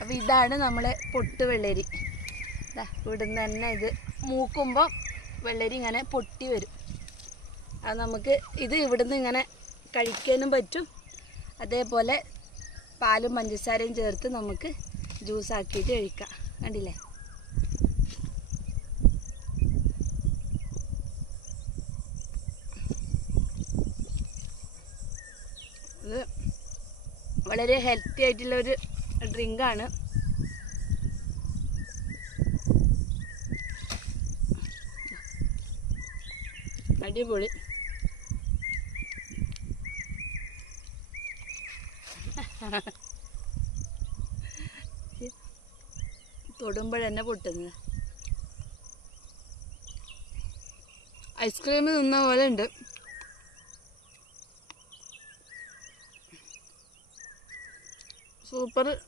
അപ്പോൾ ഇതാണ് നമ്മളെ പൊട്ട് വെള്ളരി. ഇവിടുന്ന് തന്നെ ഇത് മൂക്കുമ്പോൾ വെള്ളരി ഇങ്ങനെ പൊട്ടി വരും. അത് നമുക്ക് ഇത് ഇവിടുന്ന് ഇങ്ങനെ കഴിക്കാനും പറ്റും. അതേപോലെ പാലും പഞ്ചസാരയും ചേർത്ത് നമുക്ക് ജ്യൂസാക്കിയിട്ട് കഴിക്കാം. കണ്ടില്ലേ? ഇത് വളരെ ഹെൽത്തി ആയിട്ടുള്ളൊരു ഡ്രിങ്കാണ്. അടിപൊളി. തൊടുമ്പോഴെന്നെ പൊട്ടുന്നത്. ഐസ്ക്രീം തിന്ന പോലെ ഉണ്ട്. സൂപ്പർ